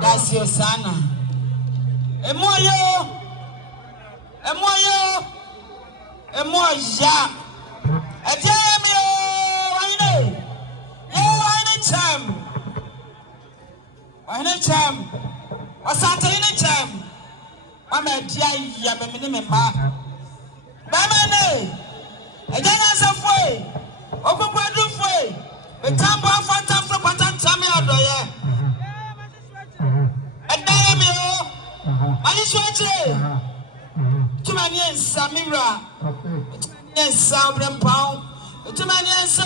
That's your sana. Emoyo. Emoja. Ajamio. Why no cham? Wasata in a cham. I'm a dia minimum. Bamane. Again as a way. Open way. The tampa fanta for Patan Tammy Adoya. A diamio. I swear to many and Samira. Yes, Southern Pound. To many and so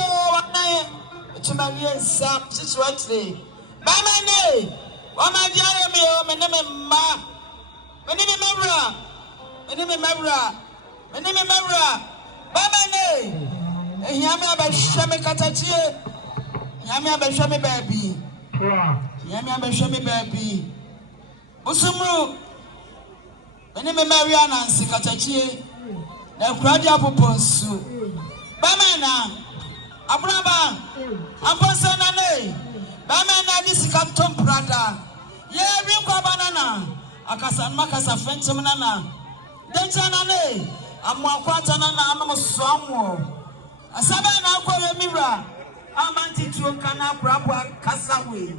to many and Sam Siswatly. Bamane. Oh, my diamio, my name is Ma. My name is Mabra. Bamane. Yami abashame katatie. Yami abashame baby. Yami abashame baby. Musumru. Ene me Mariana nsi katatie. Na kuradi apoponsu. Bamana. Abraba. Amposa nane. Bamana disikantom prada. Ye wi kwa banana. Akasan makasa fentum nana. Dencha nane. Amwakwata na anom soamwo. Asaba na akwara mira. Amanti tuo kana brabwa kasawe.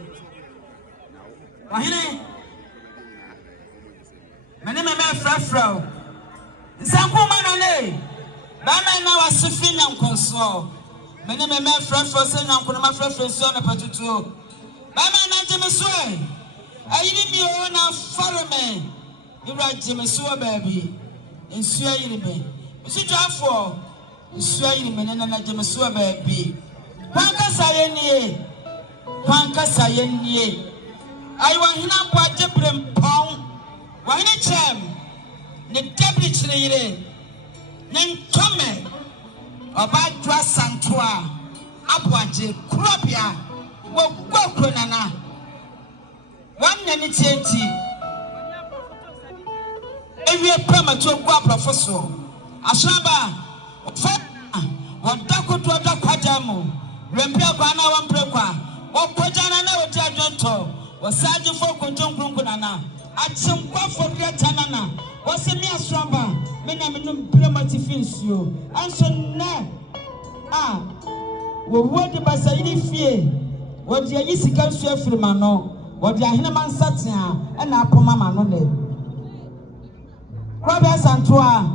Wahine. Mene me frafra. Nsanku manane. Bama na wasifi na nkonso. Mene me frafra se na nkonoma frafra nso na patutuo. Bama na jemesoe. Ayini mi o na fareme. Ira jemesoe baby. Nsu ayirime. Nsu twafo. Nsu ayirime na jemesoe baby. Panka sayenie. Panka sayenie. Aywa hina kwa jebrem pon. Wa hina chem. Ne debri chirire. Ne ntome. Obadwa santoa. Abwaje kurapia. Wo gwakro nana. Wanne ni tienti. Ewie prama to gwa professor. Ashaba. Wadakoto adakwajamu. Rempia kwa na wamprekwa. Wokojana na woti adwonto. Wasaji fo kontonkrunku nana. Achinkwa fo gretanana. Wasemi asramba. Mena menum premati finsio. Anso na. Wo wodi basa yini fie. Wodi ayi sika nsu afirima no. Wodi ahene mansatea na apoma ma no ne. Kwa be santoa.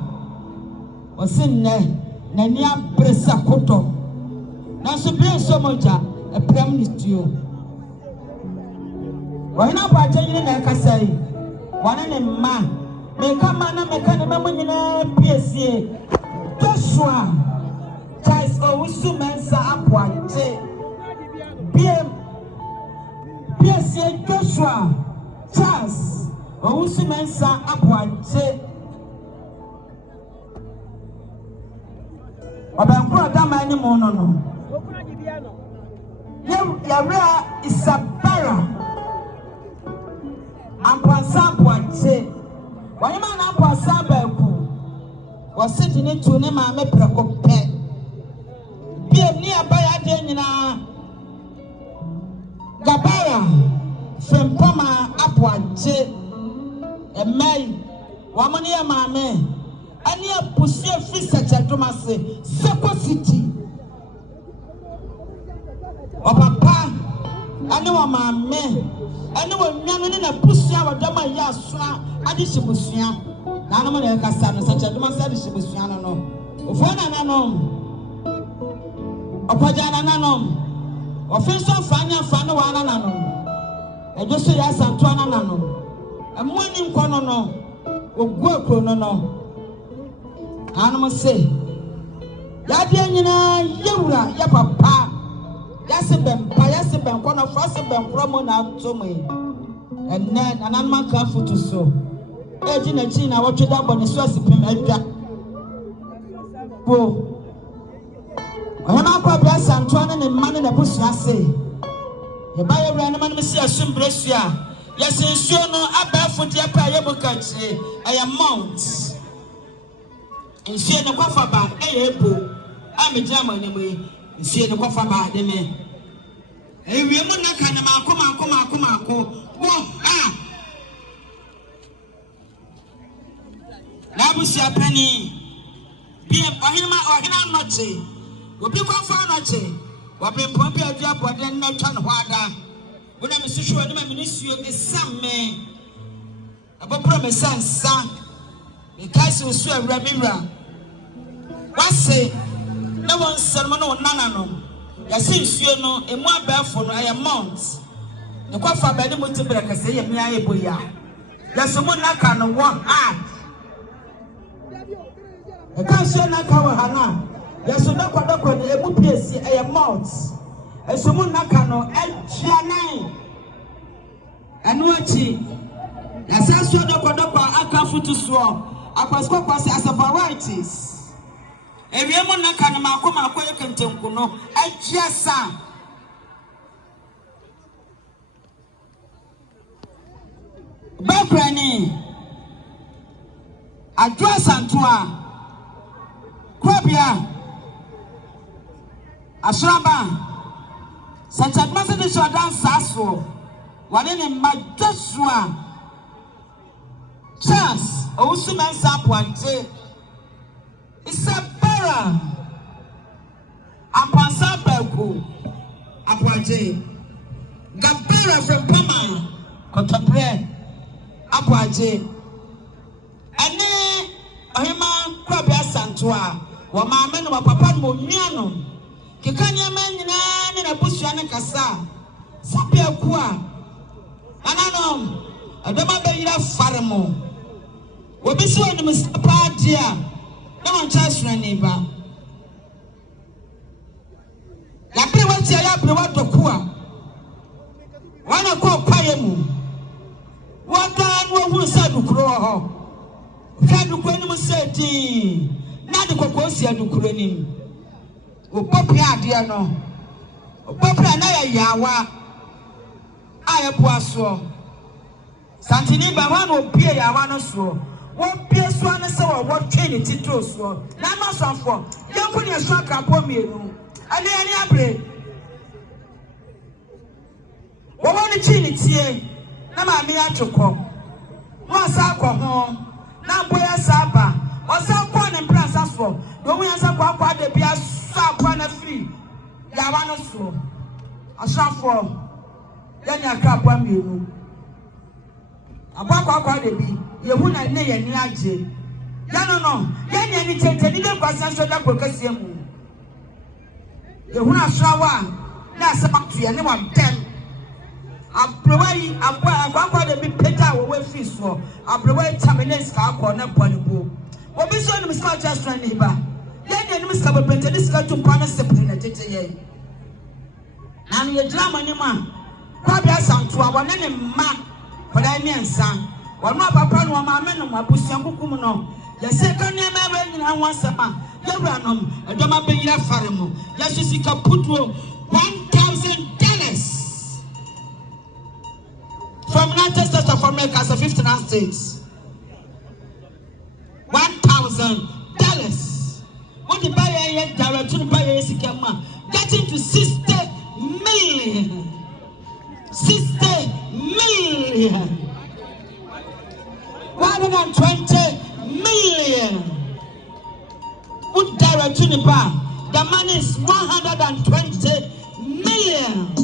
Osinne nani abresa koto. Nanso bi so moja e prem ni tuo. Wahina baje yini na kasai. Wana ne ma meka mana meka ne mamu nyina piesie. Joshua Charles Owusu mensa apwante. Biem piesie Joshua Charles Owusu mensa apwante. Obankura dama ni mo no. Yawra Isabara Ampansa Pwante. Wanyama na Ampansa Beku. Wasiti ni tune maame preko pe. Biem ni abaya de nyina. Gabaya Fempoma Apwante. Emei wamani ya maame. Ani apusie fisa chadomase Seko City. Papa ani wa maame ani wa nwan ni na busia wa dama ya asua ade shibusia na no na kasa no sacha dama sa ade shibusia no no ofona na no opaja na na no ofenso fanya fana wa na na no ejoso ya santo na na no amwani nkono no ogu akro no no anum se ya de nyina yewura ya papa yase bem kono fase bem kromo na tomi enne ananma ka foto so eji na chi na wotweda bone so asipem adwa bo ona kwa bia santo ne mane na busu ase ye ba ye wura ne mane mesi asumbre sua yase nsuo no aba foti apa ye boka chi aya mount nsuo ne kwafa ba ebo amejia mane mu nsuo ne kwafa ba de me ewie mu naka na mako wo na busi apani bi ohina noche obi kwafa noche obi pompi adua bode na twa no hwada wona misihwe ne maminisuo esamme abopro mesansa because usu awura mewura wase na won sermo no nana no yase nsuo no emu abafo no aye mount ne kwafa ba ne mutibra kase ye mia ye boya yase mo naka no wo hard e ka nsuo naka wo hana yase dokwadokwa ne emu piesi aye mount eso mo naka no ajia nan anu achi yase nsuo dokwadokwa aka futu so akwasko kwase as a varieties ewiemu naka no mako yekentenku no ajia sa bakrani adwa santoa kwabia asraba sanchadmase de shodan saso wane ne Joshua Charles Owusu mensa Pwante Isabella Apansa Belko Apwaje Gabera from Pama Kotabre Apwaje Ane Ohima Kwabia Santua wa maame no papa no nuano kekanya manyina ne na busua ne kasa sabe akua ananom adama beyira faremo obi so ni msapa dia na wancha sura ne ba la pre wati ya pre watokua wana ko kwaye mu wada no hu sa dukuro ho ka dukuro ni museti na de kokosi adukuro nim opopi ade no opopi na ya yawa aye boaso santini ba wa no pie yawa no so wo pie so na se wo twene titro so na ma sofo yanko ne so akapo mienu ade ani abre wo woni chini tie na ma me atweko wo asa akọ na boya saba osa kwa ne prasa so do we asa kwa de bia sa kwa na free ya wa no so asafo ya nya ka kwa mienu abakwa kwa de bi ye hu na ne ye ni age ya no ya nya ni tete ni de kwasa so da kwakase mu ye hu na srawa na asaba tu ye ne wa dem abrewai akwa de bi peta wo we fi so abrewai terminate ka akọ na bonibo obi so no misal just run hiba then you miss about penta this got to pana sepin na tete ye na no ye drama ni ma kwa bia santo a wona ne ma koda mi ansa wono papa no ma me no abusia kukum no ye se ka ne ma ba nyina ho asema ye wura no edoma be yira fare mu ye sika putuo $1,000 from United States of America as a 59 states. $1,000. What the buyer direct to the buyer is getting to 60 million. 60 million. 120 million. What direct to the buyer? The money is 120 million.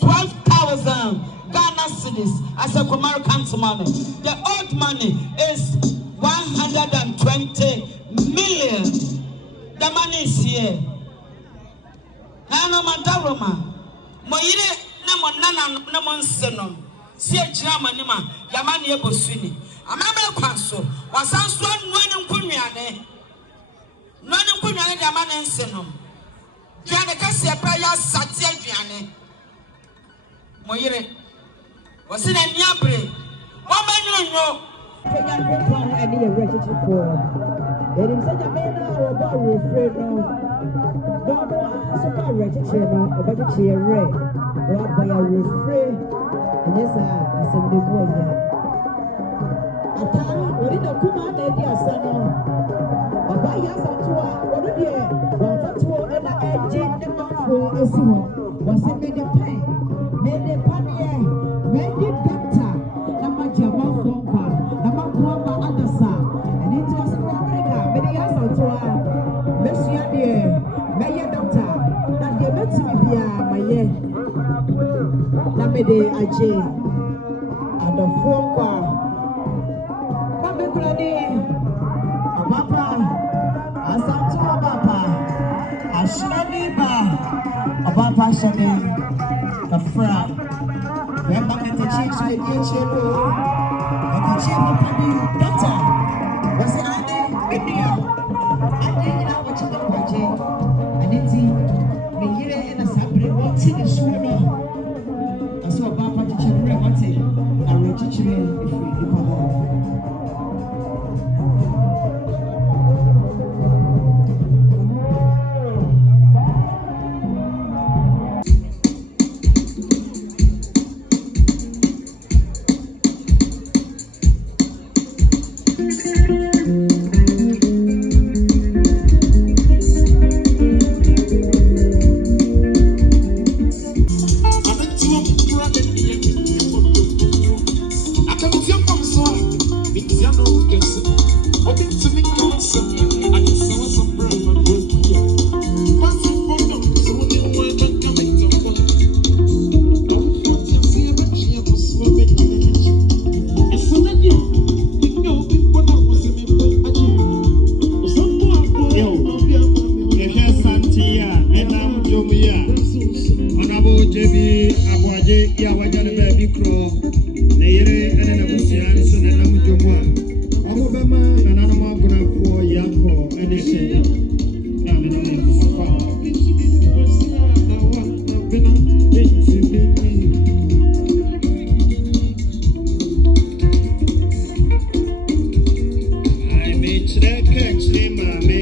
12,000 Ghana cedis as a American money. The old money is 120 million. The money is here. Nano Mandaroma. Moire Namonana Namonsenom. See a drama nima. Yamani Ebosuni. Amama Quanso. Was answered one Punyane. None Punyane Yaman Senom. Jana Cassia Paya Satia Giane. Moire was in a Niabre. What man you know? I need a record for. There is such a man about refrain now. Don't super record channel about the chair red. Or by a refrain. And yes, I said the boy. A time we didn't come out there, dear son. Or by yes, I told what did you? Well, that's what I did the month for a single. Was it made a pain? Made a panier, made it better. Nama Jama Fonka, Nama Kuamba Adasa, and it was America. Many years ago, Messia dear, Mayor Doctor, that gave it to me via my year. Namede Aje, and the Fonka. Papa, Asantua Papa, Ashani Ba, Papa Shani. The frog. When back at the chiefs with the children, and the chief of the doctor was an video. I didn't know what you got watching. And it's the year in a sabre, what's in the shoulder. I saw a papa to children, what's it? I will teach you if we do. a wajan baby crow. Nere and a busian son and I'm Jomwa. Obama and Anama Guna for Yako and the same. I made that catch him.